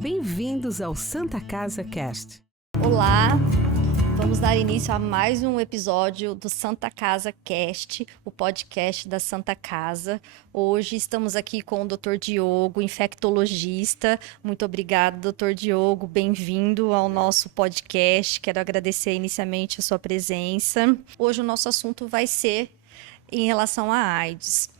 Bem-vindos ao Santa Casa Cast. Olá, vamos dar início a mais um episódio do Santa Casa Cast, o podcast da Santa Casa. Hoje estamos aqui com o Dr. Diogo, infectologista. Muito obrigada, Dr. Diogo, bem-vindo ao nosso podcast. Quero agradecer inicialmente a sua presença. Hoje o nosso assunto vai ser em relação à AIDS.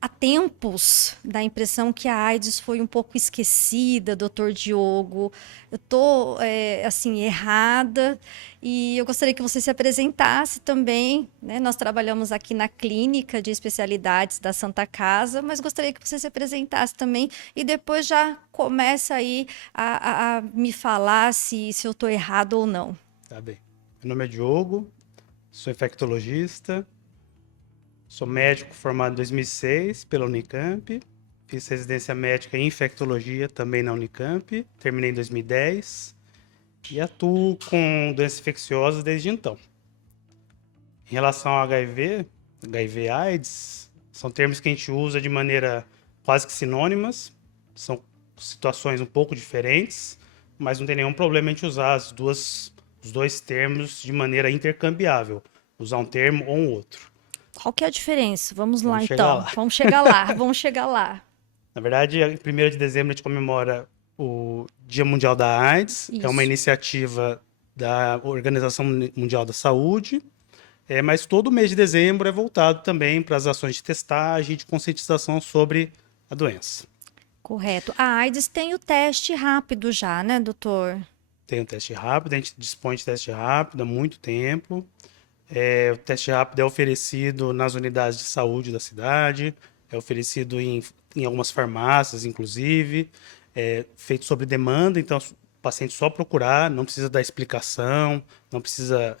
Há tempos dá a impressão que a AIDS foi um pouco esquecida, doutor Diogo. Eu estou, errada e eu gostaria que você se apresentasse também, né? Nós trabalhamos aqui na clínica de especialidades da Santa Casa, mas gostaria que você se apresentasse também e depois já começa aí a me falar se eu estou errado ou não. Tá bem. Meu nome é Diogo, sou infectologista. Sou médico formado em 2006 pela Unicamp, fiz residência médica em infectologia também na Unicamp, terminei em 2010 e atuo com doenças infecciosas desde então. Em relação ao HIV AIDS, são termos que a gente usa de maneira quase que sinônimas, são situações um pouco diferentes, mas não tem nenhum problema a gente usar os dois termos de maneira intercambiável, usar um termo ou um outro. Qual que é a diferença? Vamos lá, então. Lá. Vamos chegar lá. Na verdade, 1º de dezembro a gente comemora o Dia Mundial da AIDS. Isso. É uma iniciativa da Organização Mundial da Saúde. Mas todo mês de dezembro é voltado também para as ações de testagem e de conscientização sobre a doença. Correto. A AIDS tem o teste rápido já, né, doutor? Tem o teste rápido, a gente dispõe de teste rápido há muito tempo. O teste rápido é oferecido nas unidades de saúde da cidade, é oferecido em algumas farmácias, inclusive, feito sob demanda, então o paciente só procurar, não precisa dar explicação, não precisa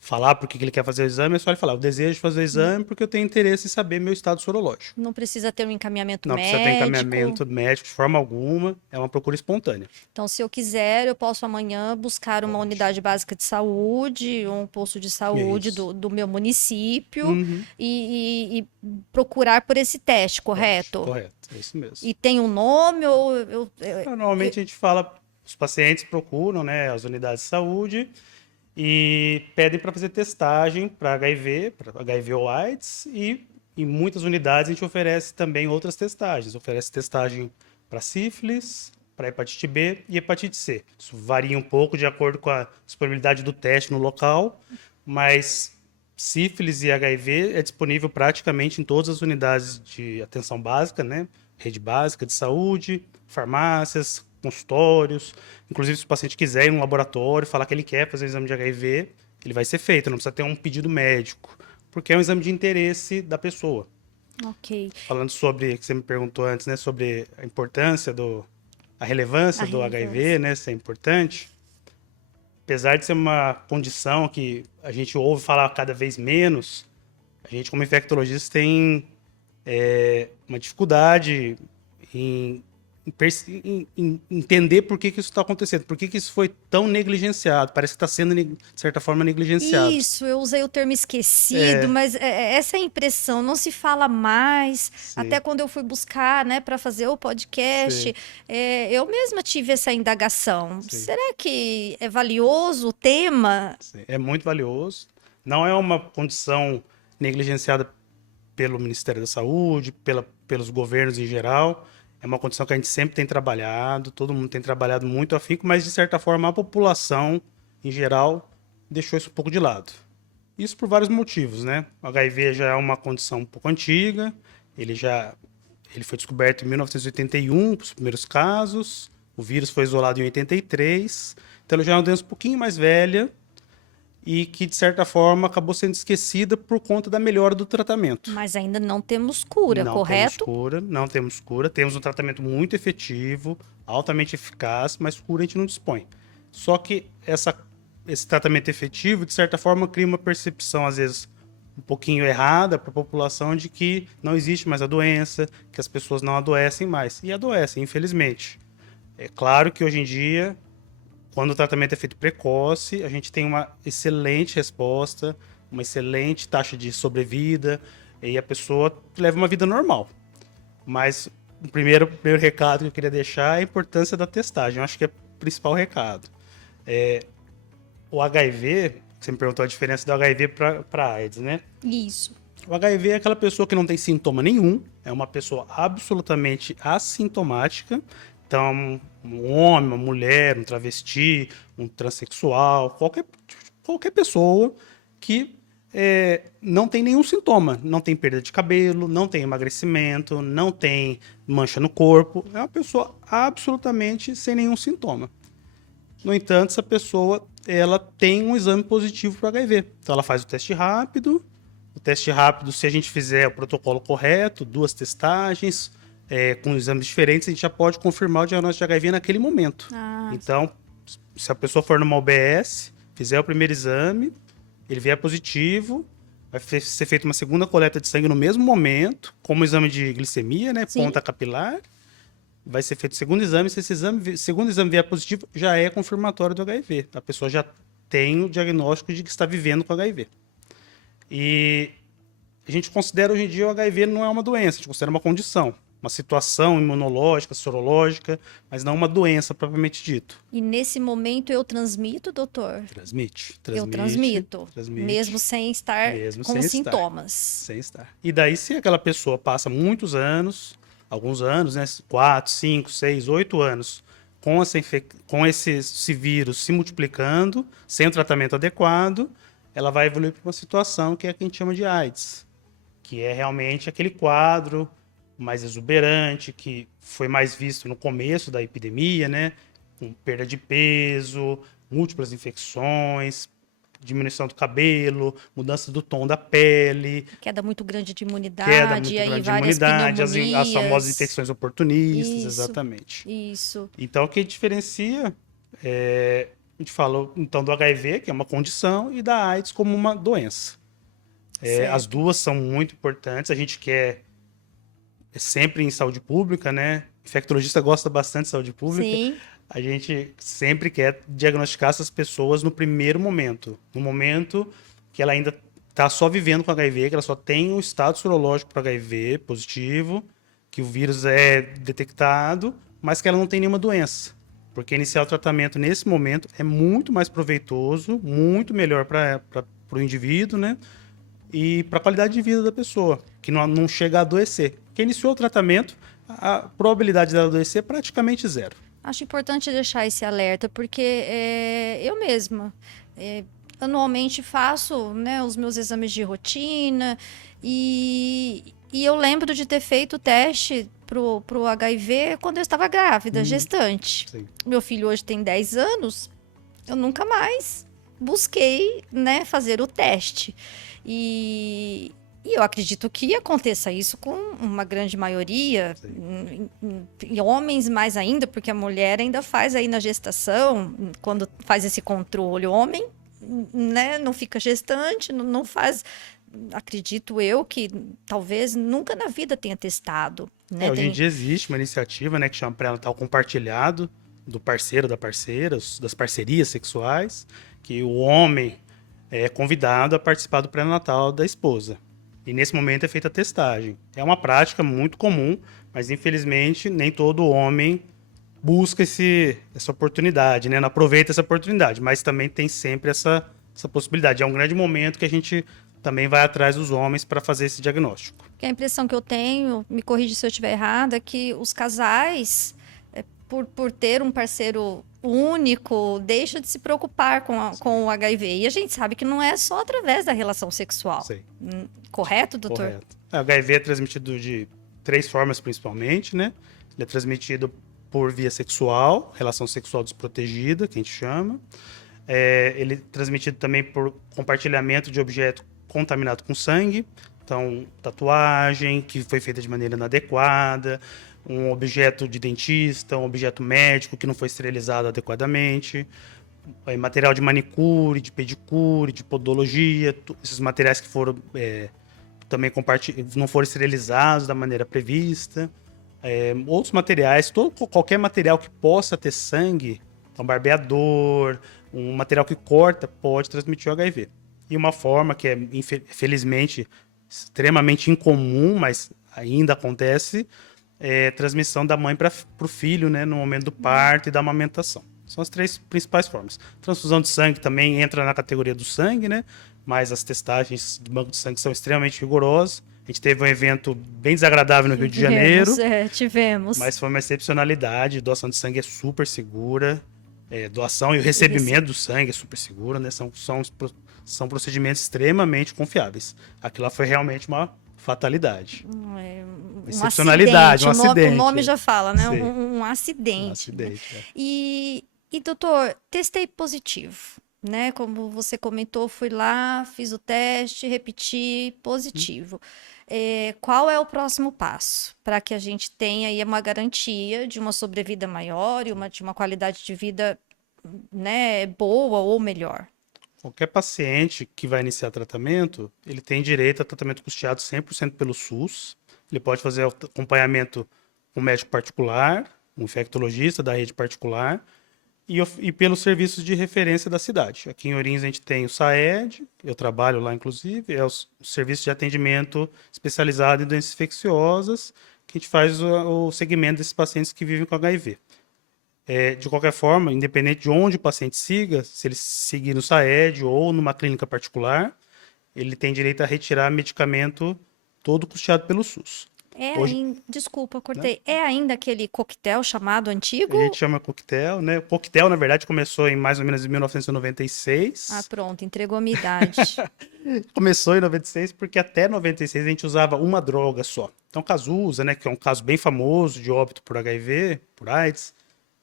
falar por que ele quer fazer o exame, é só ele falar, eu desejo fazer o exame porque eu tenho interesse em saber meu estado sorológico. Não precisa ter um encaminhamento médico. Não precisa ter encaminhamento médico de forma alguma, é uma procura espontânea. Então, se eu quiser, eu posso amanhã buscar uma unidade básica de saúde, um posto de saúde do meu município e procurar por esse teste, correto? Correto, é isso mesmo. E tem um nome ou... Normalmente a gente fala, os pacientes procuram, né, as unidades de saúde e pedem para fazer testagem para HIV ou AIDS, e em muitas unidades a gente oferece também outras testagens. Oferece testagem para sífilis, para hepatite B e hepatite C. Isso varia um pouco de acordo com a disponibilidade do teste no local, mas sífilis e HIV é disponível praticamente em todas as unidades de atenção básica, né? Rede básica de saúde, farmácias, consultórios. Inclusive, se o paciente quiser ir no laboratório, falar que ele quer fazer o exame de HIV, ele vai ser feito, não precisa ter um pedido médico, porque é um exame de interesse da pessoa. Ok. Falando sobre, que você me perguntou antes, né, sobre a importância a relevância do HIV, né, se é importante. Apesar de ser uma condição que a gente ouve falar cada vez menos, a gente, como infectologista, tem uma dificuldade em entender por que isso está acontecendo, por que isso foi tão negligenciado, parece que está sendo, de certa forma, negligenciado. Isso, eu usei o termo esquecido, mas essa é a impressão, não se fala mais. Sim. Até quando eu fui buscar, né, para fazer o podcast, eu mesma tive essa indagação. Sim. Será que é valioso o tema? Sim. É muito valioso, não é uma condição negligenciada pelo Ministério da Saúde, pelos governos em geral. É uma condição que a gente sempre tem trabalhado, todo mundo tem trabalhado muito afinco, mas, de certa forma, a população, em geral, deixou isso um pouco de lado. Isso por vários motivos, né? O HIV já é uma condição um pouco antiga, ele foi descoberto em 1981, os primeiros casos, o vírus foi isolado em 83, então ele já é uma doença um pouquinho mais velha, e que, de certa forma, acabou sendo esquecida por conta da melhora do tratamento. Mas ainda não temos cura, correto? Não temos cura. Temos um tratamento muito efetivo, altamente eficaz, mas cura a gente não dispõe. Só que esse tratamento efetivo, de certa forma, cria uma percepção, às vezes, um pouquinho errada para a população de que não existe mais a doença, que as pessoas não adoecem mais. E adoecem, infelizmente. É claro que, hoje em dia, quando o tratamento é feito precoce, a gente tem uma excelente resposta, uma excelente taxa de sobrevida e a pessoa leva uma vida normal. Mas o primeiro recado que eu queria deixar é a importância da testagem. Eu acho que é o principal recado. O HIV, você me perguntou a diferença do HIV para AIDS, né? Isso. O HIV é aquela pessoa que não tem sintoma nenhum, é uma pessoa absolutamente assintomática. Então, um homem, uma mulher, um travesti, um transexual, qualquer pessoa que não tem nenhum sintoma. Não tem perda de cabelo, não tem emagrecimento, não tem mancha no corpo. É uma pessoa absolutamente sem nenhum sintoma. No entanto, essa pessoa ela tem um exame positivo para o HIV. Então, ela faz o teste rápido. O teste rápido, se a gente fizer o protocolo correto, 2 testagens, com exames diferentes, a gente já pode confirmar o diagnóstico de HIV naquele momento. Então, se a pessoa for numa OBS, fizer o primeiro exame, ele vier positivo, vai ser feita uma segunda coleta de sangue no mesmo momento, como o exame de glicemia, né? Sim. Ponta capilar. Vai ser feito o segundo exame. Se esse segundo exame vier positivo, já é confirmatório do HIV. A pessoa já tem o diagnóstico de que está vivendo com HIV. E a gente considera hoje em dia o HIV não é uma doença, a gente considera uma condição, uma situação imunológica, sorológica, mas não uma doença propriamente dito. E nesse momento eu transmito, doutor? Transmite. Eu transmito, mesmo sem estar com sintomas. Sem estar. E daí, se aquela pessoa passa muitos anos, alguns anos, né, 4, 5, 6, 8 anos, com esse vírus se multiplicando, sem o tratamento adequado, ela vai evoluir para uma situação que é a que a gente chama de AIDS, que é realmente aquele quadro mais exuberante, que foi mais visto no começo da epidemia, né? Com perda de peso, múltiplas infecções, diminuição do cabelo, mudança do tom da pele. Queda muito grande de imunidade, e aí várias pneumonias. As famosas infecções oportunistas, Isso, exatamente. Isso. Então, o que diferencia a gente falou, então, do HIV, que é uma condição, e da AIDS como uma doença. As duas são muito importantes. A gente quer sempre em saúde pública, né? Infectologista gosta bastante de saúde pública. Sim. A gente sempre quer diagnosticar essas pessoas no primeiro momento. No momento que ela ainda está só vivendo com HIV, que ela só tem um estado sorológico para HIV positivo, que o vírus é detectado, mas que ela não tem nenhuma doença. Porque iniciar o tratamento nesse momento é muito mais proveitoso, muito melhor para o indivíduo, né? E para a qualidade de vida da pessoa, que não chega a adoecer. Quem iniciou o tratamento, a probabilidade dela adoecer é praticamente zero. Acho importante deixar esse alerta, porque eu mesma anualmente faço, né, os meus exames de rotina e eu lembro de ter feito o teste pro HIV quando eu estava grávida, gestante. Sim. Meu filho hoje tem 10 anos, eu nunca mais busquei, né, fazer o teste. E eu acredito que aconteça isso com uma grande maioria, e homens mais ainda, porque a mulher ainda faz aí na gestação, quando faz esse controle, o homem, né, não fica gestante, não faz. Acredito eu que talvez nunca na vida tenha testado. Né? Hoje em dia existe uma iniciativa, né, que chama pré-natal compartilhado, do parceiro, da parceira, das parcerias sexuais, que o homem é convidado a participar do pré-natal da esposa. E nesse momento é feita a testagem. É uma prática muito comum, mas infelizmente nem todo homem busca essa oportunidade, né? Não aproveita essa oportunidade, mas também tem sempre essa possibilidade. É um grande momento que a gente também vai atrás dos homens para fazer esse diagnóstico. Porque a impressão que eu tenho, me corrige se eu estiver errada, é que os casais, por ter um parceiro único, deixam de se preocupar com o HIV. E a gente sabe que não é só através da relação sexual. Sim. Correto, doutor? Correto. O HIV é transmitido de 3 formas, principalmente, né? Ele é transmitido por via sexual, relação sexual desprotegida, que a gente chama. Ele é transmitido também por compartilhamento de objeto contaminado com sangue. Então, tatuagem que foi feita de maneira inadequada, um objeto de dentista, um objeto médico que não foi esterilizado adequadamente, material de manicure, de pedicure, de podologia, esses materiais que foram também não foram esterilizados da maneira prevista. Outros materiais, qualquer material que possa ter sangue, então barbeador, um material que corta, pode transmitir o HIV. E uma forma que é, infelizmente, extremamente incomum, mas ainda acontece, transmissão da mãe para o filho, né, no momento do parto e da amamentação. São as 3 principais formas. Transfusão de sangue também entra na categoria do sangue, né? Mas as testagens do banco de sangue são extremamente rigorosas. A gente teve um evento bem desagradável no Rio de Janeiro. Tivemos. Mas foi uma excepcionalidade. Doação de sangue é super segura. Doação e o recebimento do sangue é super seguro, né? São procedimentos extremamente confiáveis. Aquilo lá foi realmente uma fatalidade. Uma excepcionalidade, um acidente. O nome já fala, né? Sim. Um acidente. Um acidente, né? E, doutor, testei positivo, né? Como você comentou, fui lá, fiz o teste, repeti, positivo. Qual é o próximo passo para que a gente tenha aí uma garantia de uma sobrevida maior e de uma qualidade de vida, né, boa ou melhor? Qualquer paciente que vai iniciar tratamento, ele tem direito a tratamento custeado 100% pelo SUS. Ele pode fazer acompanhamento com um médico particular, um infectologista da rede particular e pelos serviços de referência da cidade. Aqui em Ourinhos a gente tem o SAED, eu trabalho lá inclusive, é o serviço de atendimento especializado em doenças infecciosas, que a gente faz o segmento desses pacientes que vivem com HIV. De qualquer forma, independente de onde o paciente siga, se ele seguir no SAED ou numa clínica particular, ele tem direito a retirar medicamento todo custeado pelo SUS. Desculpa, cortei. Né? É ainda aquele coquetel chamado antigo? A gente chama coquetel, né? O coquetel, na verdade, começou em mais ou menos em 1996. Ah, pronto, entregou a minha idade. Começou em 96 porque até 96 a gente usava uma droga só. Então, Cazuza, né, que é um caso bem famoso de óbito por HIV, por AIDS,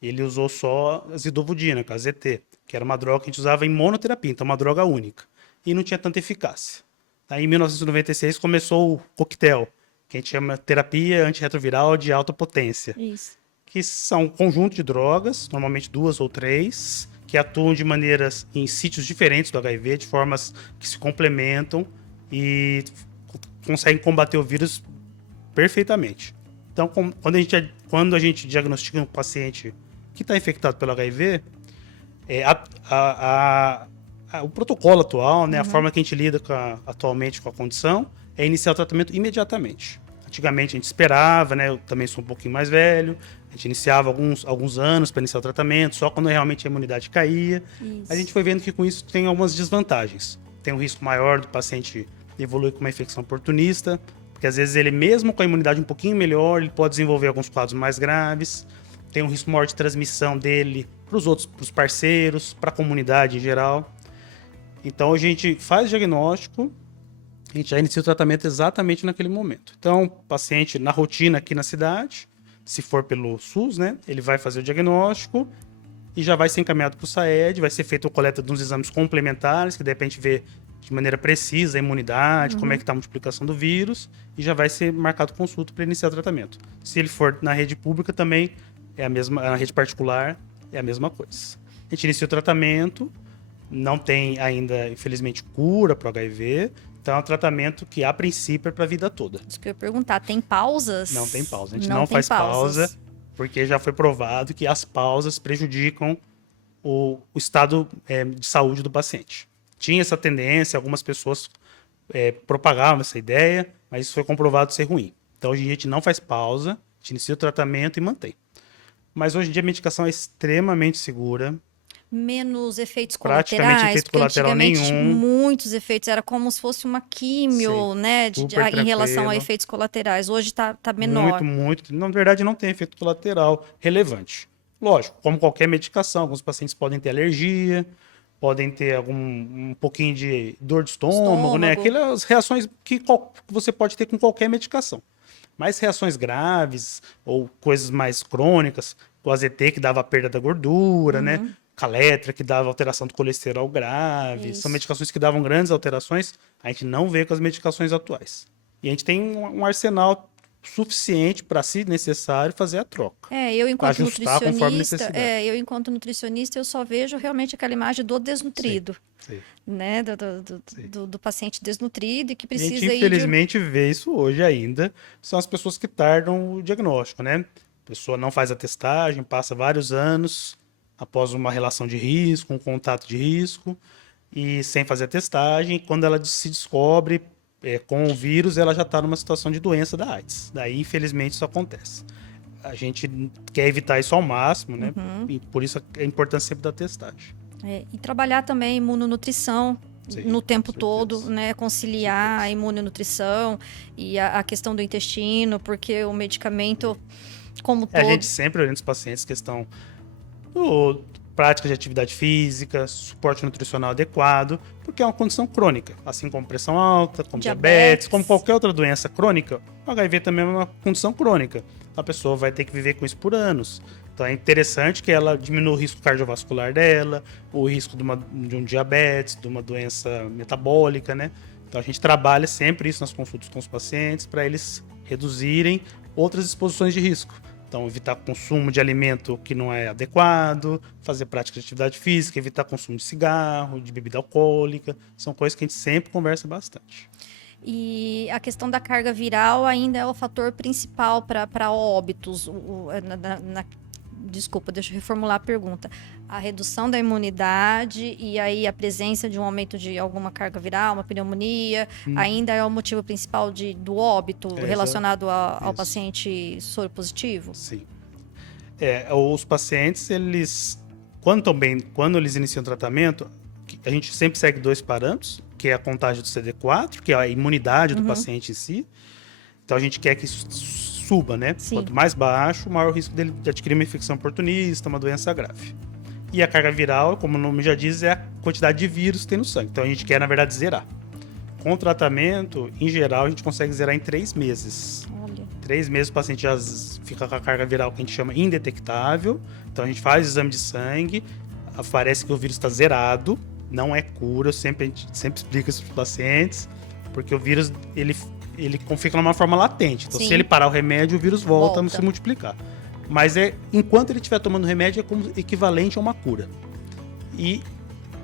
ele usou só a zidovudina, a ZT, que era uma droga que a gente usava em monoterapia, então uma droga única. E não tinha tanta eficácia. Aí, em 1996, começou o coquetel, que a gente chama terapia antirretroviral de alta potência. Isso. Que são um conjunto de drogas, normalmente 2 ou 3, que atuam de maneiras em sítios diferentes do HIV, de formas que se complementam e conseguem combater o vírus perfeitamente. Então, quando a gente diagnostica um paciente que está infectado pelo HIV, o protocolo atual, né, a forma que a gente lida atualmente com a condição, é iniciar o tratamento imediatamente. Antigamente a gente esperava, né, eu também sou um pouquinho mais velho, a gente iniciava alguns anos para iniciar o tratamento, só quando realmente a imunidade caía. Isso. A gente foi vendo que com isso tem algumas desvantagens. Tem um risco maior do paciente evoluir com uma infecção oportunista, porque às vezes ele mesmo com a imunidade um pouquinho melhor, ele pode desenvolver alguns quadros mais graves. Tem um risco maior de transmissão dele para os outros, para os parceiros, para a comunidade em geral. Então a gente faz o diagnóstico, a gente já inicia o tratamento exatamente naquele momento. Então, o paciente na rotina aqui na cidade, se for pelo SUS, né, ele vai fazer o diagnóstico e já vai ser encaminhado para o SAED, vai ser feita a coleta de uns exames complementares, que de repente vê de maneira precisa a imunidade, como é que está a multiplicação do vírus, e já vai ser marcado consulta para iniciar o tratamento. Se ele for na rede pública também, na rede particular, é a mesma coisa. A gente inicia o tratamento, não tem ainda, infelizmente, cura para o HIV, então é um tratamento que, a princípio, é para a vida toda. Isso que eu ia perguntar, tem pausas? Não tem pausa, a gente não faz pausa, porque já foi provado que as pausas prejudicam o estado de saúde do paciente. Tinha essa tendência, algumas pessoas propagavam essa ideia, mas isso foi comprovado ser ruim. Então, hoje em dia, a gente não faz pausa, a gente inicia o tratamento e mantém. Mas hoje em dia a medicação é extremamente segura. Menos efeitos colaterais. Praticamente efeito colateral nenhum. Muitos efeitos, era como se fosse uma químio, sim, né? Em relação a efeitos colaterais. Hoje tá menor. Muito. Na verdade, não tem efeito colateral relevante. Lógico, como qualquer medicação, alguns pacientes podem ter alergia, podem ter um pouquinho de dor de estômago, né? Aquelas reações que você pode ter com qualquer medicação. Mas reações graves ou coisas mais crônicas, o AZT que dava perda da gordura, né? Caletra que dava alteração do colesterol grave. Isso. São medicações que davam grandes alterações, a gente não vê com as medicações atuais. E a gente tem um arsenal suficiente para, se necessário, fazer a troca. Eu enquanto nutricionista, eu só vejo realmente aquela imagem do desnutrido. Sim. Né? Do paciente desnutrido e que precisa... A gente, infelizmente, vê isso hoje ainda. São as pessoas que tardam o diagnóstico, né? A pessoa não faz a testagem, passa vários anos após uma relação de risco, um contato de risco, e sem fazer a testagem. Quando ela se descobre, com o vírus, ela já está numa situação de doença da AIDS. Daí, infelizmente, isso acontece. A gente quer evitar isso ao máximo, né? E por isso a importância sempre da testagem. E trabalhar também a imunonutrição no tempo com todo, certeza. né? Conciliar a imunonutrição e a questão do intestino, porque o medicamento, como todo... A gente sempre orienta os pacientes questão prática de atividade física, suporte nutricional adequado, porque é uma condição crônica, assim como pressão alta, como diabetes, como qualquer outra doença crônica. O HIV também é uma condição crônica. A pessoa vai ter que viver com isso por anos. Então é interessante que ela diminua o risco cardiovascular dela, o risco de um diabetes, de uma doença metabólica, né? Então a gente trabalha sempre isso nas consultas com os pacientes para eles reduzirem outras exposições de risco. Então, evitar consumo de alimento que não é adequado, fazer prática de atividade física, evitar consumo de cigarro, de bebida alcoólica. São coisas que a gente sempre conversa bastante. E a questão da carga viral ainda é o fator principal para óbitos. Desculpa, deixa eu reformular a pergunta. A redução da imunidade e aí a presença de um aumento de alguma carga viral, uma pneumonia, ainda é o motivo principal do óbito relacionado ao paciente soro positivo? Sim. Os pacientes, quando eles iniciam o tratamento, a gente sempre segue 2 parâmetros, que é a contagem do CD4, que é a imunidade do paciente em si. Então a gente quer que isso suba, né? Sim. Quanto mais baixo, maior o risco dele de adquirir uma infecção oportunista, uma doença grave. E a carga viral, como o nome já diz, é a quantidade de vírus que tem no sangue. Então a gente quer, na verdade, zerar. Com o tratamento, em geral, a gente consegue zerar em 3 meses. Olha. 3 meses o paciente já fica com a carga viral que a gente chama indetectável. Então a gente faz o exame de sangue, aparece que o vírus está zerado, não é cura, a gente sempre explica isso para os pacientes, porque o vírus ele fica numa forma latente. Então, Sim. se ele parar o remédio, o vírus volta a não se multiplicar. Mas enquanto ele estiver tomando remédio, é como equivalente a uma cura. E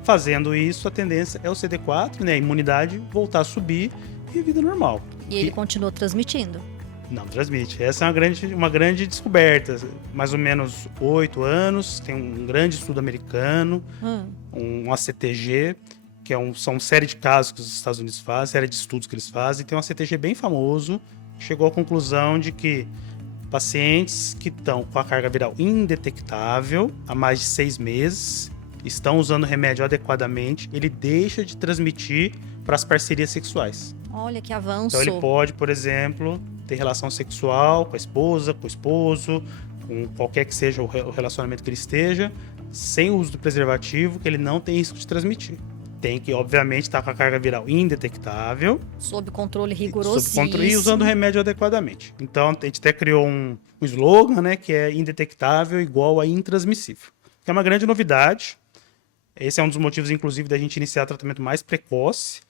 fazendo isso, a tendência é o CD4, né, a imunidade, voltar a subir e vida normal. E ele continua transmitindo? Não transmite. Essa é uma grande descoberta. Mais ou menos 8 anos, tem um grande estudo americano, um ACTG, que são uma série de casos que os Estados Unidos fazem, série de estudos que eles fazem. Tem um ACTG bem famoso, chegou à conclusão de que pacientes que estão com a carga viral indetectável há mais de 6 meses, estão usando o remédio adequadamente, ele deixa de transmitir para as parcerias sexuais. Olha que avanço. Então ele pode, por exemplo, ter relação sexual com a esposa, com o esposo, com qualquer que seja o relacionamento que ele esteja, sem o uso do preservativo, que ele não tem risco de transmitir. Tem que, obviamente, estar com a carga viral indetectável. Sob controle rigorosíssimo. Sob controle e usando o remédio adequadamente. Então, a gente até criou um slogan, né, que é indetectável igual a intransmissível. Que é uma grande novidade. Esse é um dos motivos, inclusive, da gente iniciar tratamento mais precoce,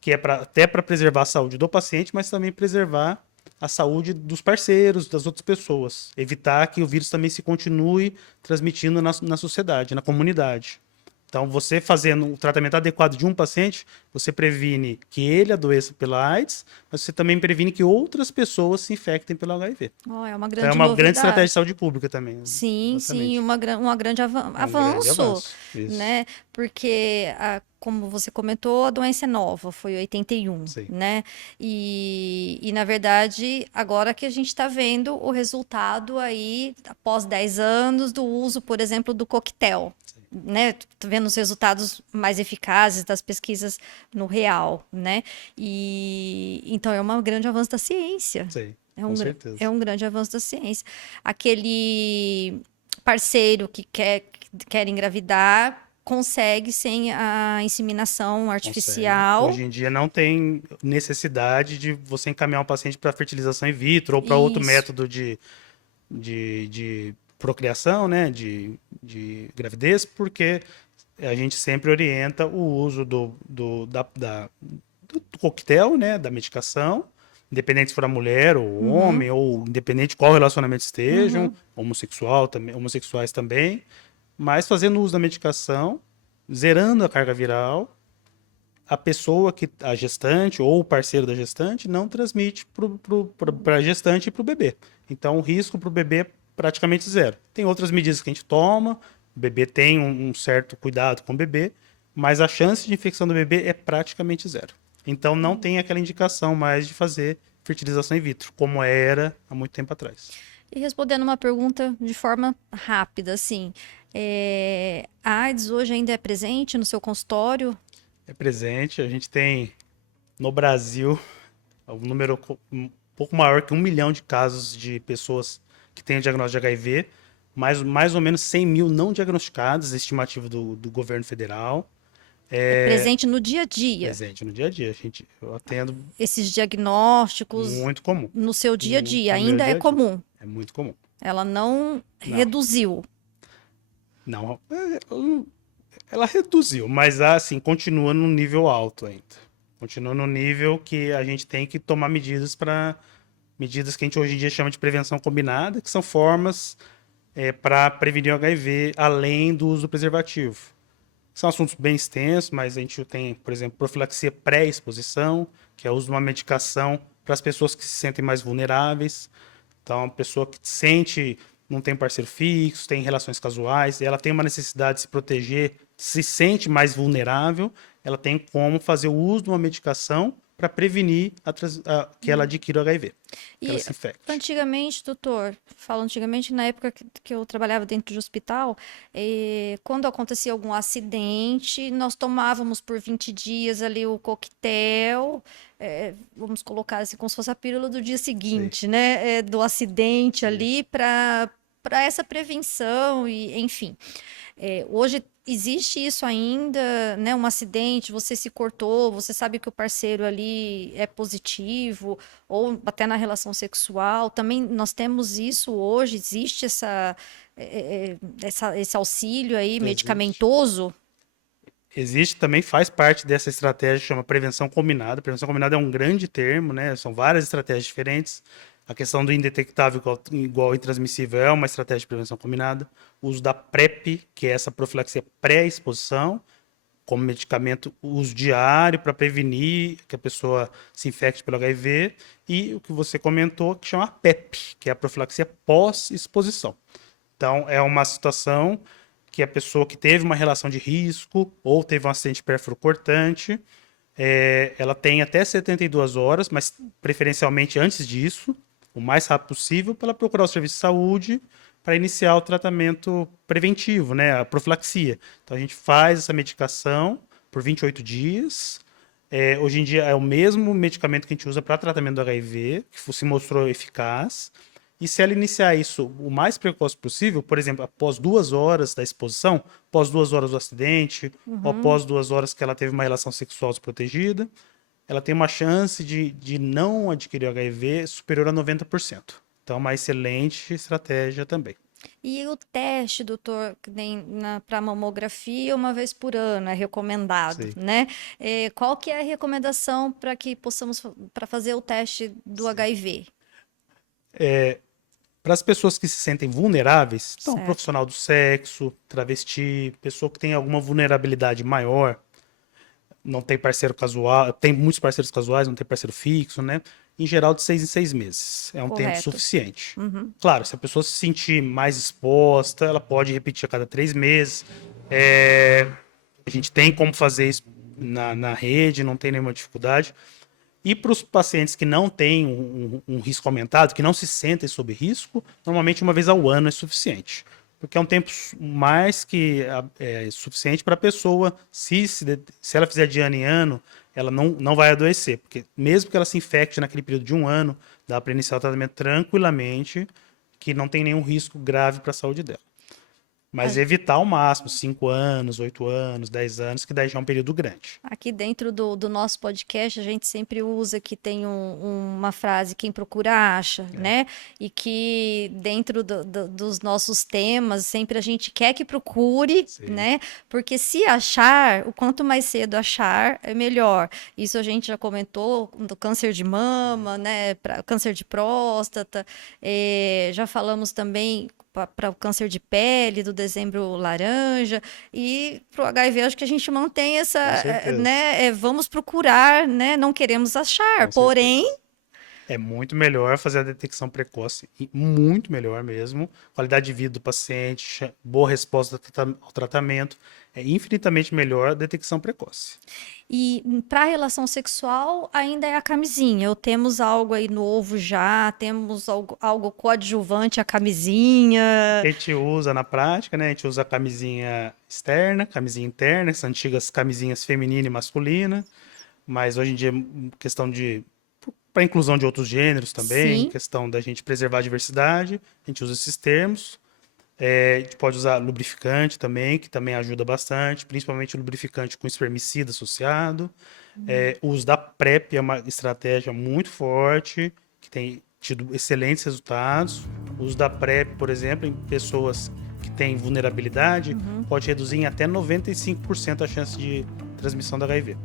que é até para preservar a saúde do paciente, mas também preservar a saúde dos parceiros, das outras pessoas. Evitar que o vírus também se continue transmitindo na sociedade, na comunidade. Então, você fazendo o tratamento adequado de um paciente, você previne que ele adoeça pela AIDS, mas você também previne que outras pessoas se infectem pelo HIV. É uma grande Então, é uma novidade. grande estratégia de saúde pública também. Sim, Exatamente. sim, um grande avanço, Isso. né? Porque, como você comentou, a doença é nova, foi 81, Sim. né? E, na verdade, agora que a gente está vendo o resultado aí, após 10 anos do uso, por exemplo, do coquetel. Né, tô vendo os resultados mais eficazes das pesquisas no real, né? E então é um grande avanço da ciência. Sim, com certeza. É um grande avanço da ciência. Aquele parceiro que quer engravidar consegue sem a inseminação artificial. Consegue. Hoje em dia não tem necessidade de você encaminhar um paciente para fertilização in vitro ou para outro método de procriação, né, de gravidez, porque a gente sempre orienta o uso do coquetel, né, da medicação, independente se for a mulher ou homem, ou independente de qual relacionamento estejam, homossexuais também, mas fazendo uso da medicação, zerando a carga viral, a pessoa a gestante ou o parceiro da gestante não transmite para a gestante e para o bebê. Então o risco para o bebê é praticamente zero. Tem outras medidas que a gente toma, o bebê tem um certo cuidado com o bebê, mas a chance de infecção do bebê é praticamente zero. Então não tem aquela indicação mais de fazer fertilização in vitro, como era há muito tempo atrás. E respondendo uma pergunta de forma rápida, assim, a AIDS hoje ainda é presente no seu consultório? É presente, a gente tem no Brasil um número um pouco maior que 1 milhão de casos de pessoas que têm o diagnóstico de HIV, mais ou menos 100 mil não diagnosticados, estimativa do governo federal. É presente no dia a dia, Presente no dia a dia. Eu atendo esses diagnósticos muito comum. no seu dia a dia, No meu ainda dia é a dia. comum. É muito comum. Ela não Não. reduziu. Não, ela reduziu, mas assim, continua no nível alto ainda. Continua no nível que a gente tem que tomar medidas medidas que a gente hoje em dia chama de prevenção combinada, que são formas para prevenir o HIV além do uso do preservativo. São assuntos bem extensos, mas a gente tem, por exemplo, profilaxia pré-exposição, que é o uso de uma medicação para as pessoas que se sentem mais vulneráveis. Então, a pessoa que sente, não tem parceiro fixo, tem relações casuais, e ela tem uma necessidade de se proteger, se sente mais vulnerável, ela tem como fazer o uso de uma medicação para prevenir que ela adquira o HIV, que ela se infecte. Antigamente, doutor, falo antigamente, na época que eu trabalhava dentro de hospital, quando acontecia algum acidente, nós tomávamos por 20 dias ali o coquetel, vamos colocar assim, como se fosse a pílula do dia seguinte, né? Do acidente ali para essa prevenção e, enfim. Hoje existe isso ainda, né? Um acidente, você se cortou, você sabe que o parceiro ali é positivo, ou até na relação sexual. Também nós temos isso hoje, existe esse auxílio aí medicamentoso. Existe também, faz parte dessa estratégia que chama prevenção combinada. Prevenção combinada é um grande termo, né? São várias estratégias diferentes. A questão do indetectável igual intransmissível é uma estratégia de prevenção combinada. O uso da PrEP, que é essa profilaxia pré-exposição, como medicamento, uso diário para prevenir que a pessoa se infecte pelo HIV. E o que você comentou, que chama PEP, que é a profilaxia pós-exposição. Então, é uma situação que a pessoa que teve uma relação de risco ou teve um acidente pérfuro-cortante, ela tem até 72 horas, mas preferencialmente antes disso, o mais rápido possível, para ela procurar o serviço de saúde para iniciar o tratamento preventivo, né, a profilaxia. Então a gente faz essa medicação por 28 dias. Hoje em dia é o mesmo medicamento que a gente usa para tratamento do HIV, que se mostrou eficaz. E se ela iniciar isso o mais precoce possível, por exemplo, após 2 horas da exposição, após 2 horas do acidente, ou após 2 horas que ela teve uma relação sexual desprotegida, ela tem uma chance de não adquirir HIV superior a 90%. Então, é uma excelente estratégia também. E o teste, doutor, para mamografia, uma vez por ano, é recomendado, né? Qual que é a recomendação para que possamos fazer o teste do HIV? Para as pessoas que se sentem vulneráveis, então, Certo. profissional do sexo, travesti, pessoa que tem alguma vulnerabilidade maior, não tem parceiro casual, tem muitos parceiros casuais, não tem parceiro fixo, né? Em geral, de 6 em 6 meses. É um tempo Correto. suficiente. Claro, se a pessoa se sentir mais exposta, ela pode repetir a cada 3 meses. A gente tem como fazer isso na rede, não tem nenhuma dificuldade. E para os pacientes que não têm um risco aumentado, que não se sentem sob risco, normalmente uma vez ao ano é suficiente. Porque é um tempo mais que suficiente para a pessoa, se ela fizer de ano em ano, ela não vai adoecer. Porque mesmo que ela se infecte naquele período de 1 ano, dá para iniciar o tratamento tranquilamente, que não tem nenhum risco grave para a saúde dela. Mas evitar ao máximo 5 anos, 8 anos, 10 anos, que daí já é um período grande. Aqui dentro do nosso podcast, a gente sempre usa que tem uma frase, quem procura acha, né? E que dentro dos nossos temas, sempre a gente quer que procure, né? Porque se achar, o quanto mais cedo achar, é melhor. Isso a gente já comentou do câncer de mama, né? Câncer de próstata, já falamos também para o câncer de pele, do dezembro laranja, e para o HIV, acho que a gente mantém essa, né, vamos procurar, né, não queremos achar, porém, É muito melhor fazer a detecção precoce, e muito melhor mesmo. Qualidade de vida do paciente, boa resposta ao tratamento. É infinitamente melhor a detecção precoce. E para a relação sexual, ainda é a camisinha. Ou temos algo aí novo já, temos algo coadjuvante à camisinha. A gente usa na prática, né? A gente usa a camisinha externa, camisinha interna, essas antigas camisinhas feminina e masculina. Mas hoje em dia, questão de para inclusão de outros gêneros também, Sim. questão da gente preservar a diversidade, a gente usa esses termos. A gente pode usar lubrificante também, que também ajuda bastante, principalmente lubrificante com espermicida associado. O uso da PrEP é uma estratégia muito forte, que tem tido excelentes resultados. O uso da PrEP, por exemplo, em pessoas que têm vulnerabilidade, pode reduzir em até 95% a chance de transmissão da HIV.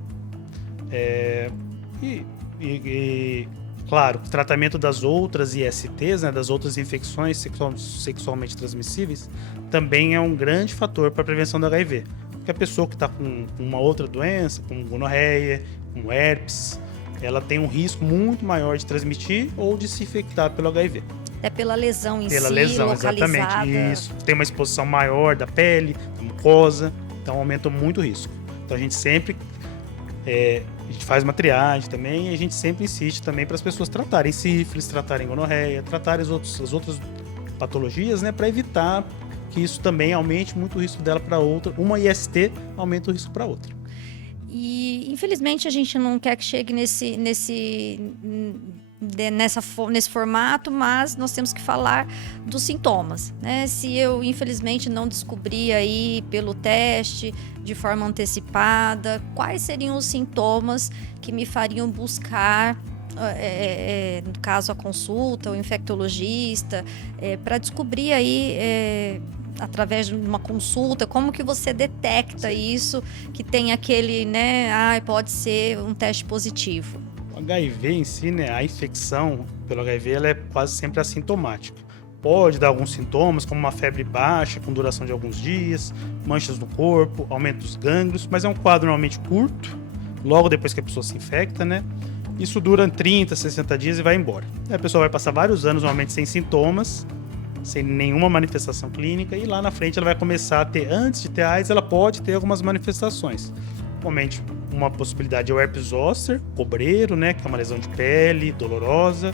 Claro, o tratamento das outras ISTs, né, das outras infecções sexualmente transmissíveis, também é um grande fator para a prevenção do HIV. Porque a pessoa que está com uma outra doença, como gonorreia, como herpes, ela tem um risco muito maior de transmitir ou de se infectar pelo HIV. É pela lesão em Pela si, lesão, localizada. exatamente. Isso. Tem uma exposição maior da pele, da mucosa, então aumenta muito o risco. Então a gente sempre... a gente faz uma triagem também e a gente sempre insiste também para as pessoas tratarem sífilis, tratarem gonorreia, tratarem as outras patologias, né, para evitar que isso também aumente muito o risco dela para outra. Uma IST aumenta o risco para outra. E infelizmente a gente não quer que chegue nesse formato, mas nós temos que falar dos sintomas, né? Se eu infelizmente não descobrir aí pelo teste de forma antecipada, quais seriam os sintomas que me fariam buscar, no caso a consulta, o infectologista, para descobrir aí através de uma consulta, como que você detecta isso, que tem aquele, né, pode ser um teste positivo? O HIV em si, né, a infecção pelo HIV, ela é quase sempre assintomática. Pode dar alguns sintomas, como uma febre baixa, com duração de alguns dias, manchas no corpo, aumento dos gânglios, mas é um quadro normalmente curto, logo depois que a pessoa se infecta, né? Isso dura 30, 60 dias e vai embora. Aí a pessoa vai passar vários anos, normalmente, sem sintomas, sem nenhuma manifestação clínica, e lá na frente ela vai começar a ter, antes de ter AIDS, ela pode ter algumas manifestações. Normalmente, uma possibilidade é o herpes zoster, cobreiro, né, que é uma lesão de pele, dolorosa.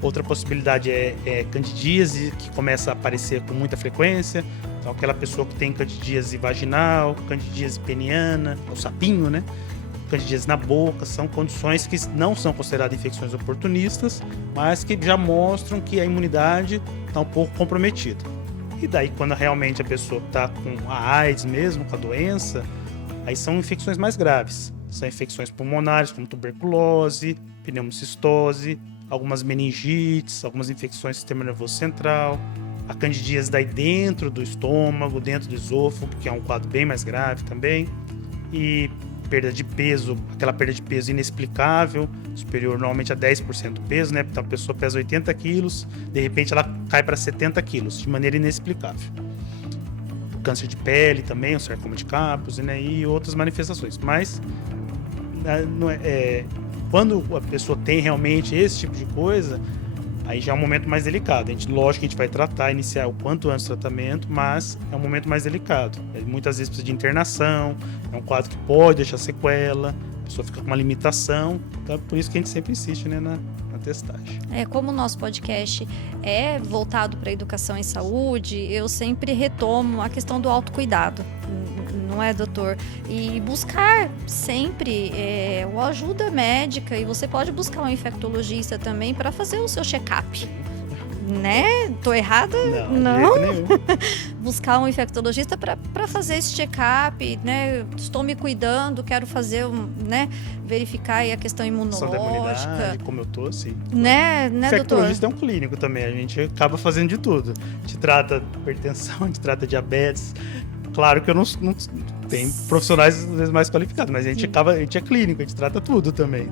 Outra possibilidade é candidíase, que começa a aparecer com muita frequência. Então, aquela pessoa que tem candidíase vaginal, candidíase peniana, o sapinho, né? Candidíase na boca, são condições que não são consideradas infecções oportunistas, mas que já mostram que a imunidade está um pouco comprometida. E daí, quando realmente a pessoa está com a AIDS mesmo, com a doença, aí são infecções mais graves. São infecções pulmonares, como tuberculose, pneumocistose, algumas meningites, algumas infecções do sistema nervoso central, a candidíase daí dentro do estômago, dentro do esôfago, que é um quadro bem mais grave também, e perda de peso, aquela perda de peso inexplicável, superior normalmente a 10% do peso, né? Então a pessoa pesa 80 quilos, de repente ela cai para 70 quilos, de maneira inexplicável. O câncer de pele também, o sarcoma de Kaposi, né? E outras manifestações. Mas quando a pessoa tem realmente esse tipo de coisa, aí já é um momento mais delicado. Lógico que a gente vai tratar, iniciar o quanto antes o tratamento, mas é um momento mais delicado. Muitas vezes precisa de internação, é um quadro que pode deixar sequela, a pessoa fica com uma limitação. Então é por isso que a gente sempre insiste, né, na testagem. Como o nosso podcast é voltado para a educação em saúde, eu sempre retomo a questão do autocuidado. Não é, doutor? E buscar sempre a ajuda médica, e você pode buscar um infectologista também para fazer o seu check-up. Né? Tô errada? Não. De jeito nenhum. Buscar um infectologista para fazer esse check-up, né? Estou me cuidando, quero fazer verificar aí a questão imunológica. Como eu tô, sim. Né, doutor? O infectologista é um clínico também, a gente acaba fazendo de tudo. A gente trata hipertensão, a gente trata diabetes. Claro que eu não tem profissionais às vezes mais qualificados, mas a gente é clínico, a gente trata tudo também.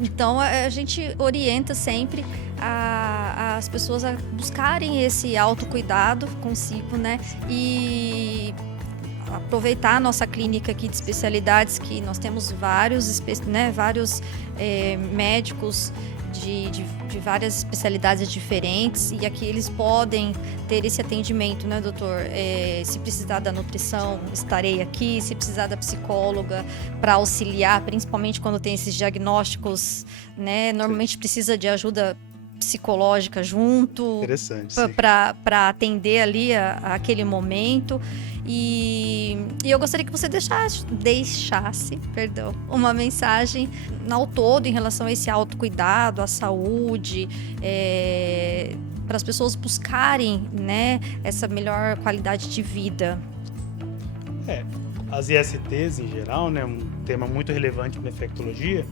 Então a gente orienta sempre as pessoas a buscarem esse autocuidado consigo, né? E aproveitar a nossa clínica aqui de especialidades, que nós temos vários médicos de várias especialidades diferentes, e aqui eles podem ter esse atendimento, né, doutor? Se precisar da nutrição, estarei aqui. Se precisar da psicóloga para auxiliar, principalmente quando tem esses diagnósticos, né? Normalmente precisa de ajuda psicológica junto, para atender ali aquele momento. E eu gostaria que você deixasse uma mensagem ao todo em relação a esse autocuidado, à saúde, para as pessoas buscarem, né, essa melhor qualidade de vida. As ISTs em geral, né, um tema muito relevante na infectologia,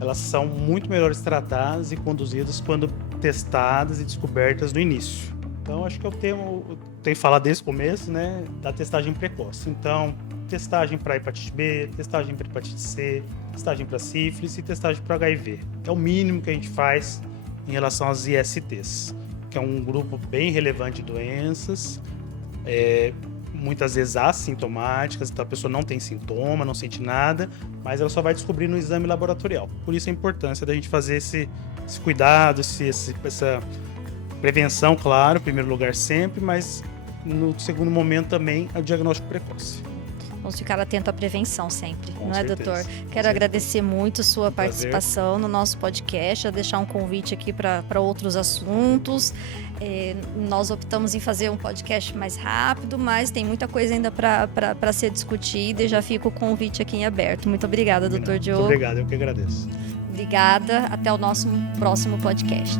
elas são muito melhores tratadas e conduzidas quando testadas e descobertas no início. Então, acho que eu tenho falado desde o começo, né, da testagem precoce. Então, testagem para hepatite B, testagem para hepatite C, testagem para sífilis e testagem para HIV. É o mínimo que a gente faz em relação às ISTs, que é um grupo bem relevante de doenças, muitas vezes assintomáticas, então a pessoa não tem sintoma, não sente nada, mas ela só vai descobrir no exame laboratorial. Por isso a importância da gente fazer esse cuidado, essa prevenção, claro, em primeiro lugar sempre, mas no segundo momento também o diagnóstico precoce. Vamos ficar atento à prevenção sempre, Com não certeza, é, doutor? com Quero agradecer muito sua participação prazer no nosso podcast, a deixar um convite aqui para outros assuntos. Nós optamos em fazer um podcast mais rápido, mas tem muita coisa ainda para ser discutida, e já fica o convite aqui em aberto. Muito obrigada, doutor Diogo. Muito obrigado, eu que agradeço. Obrigada, até o nosso próximo podcast.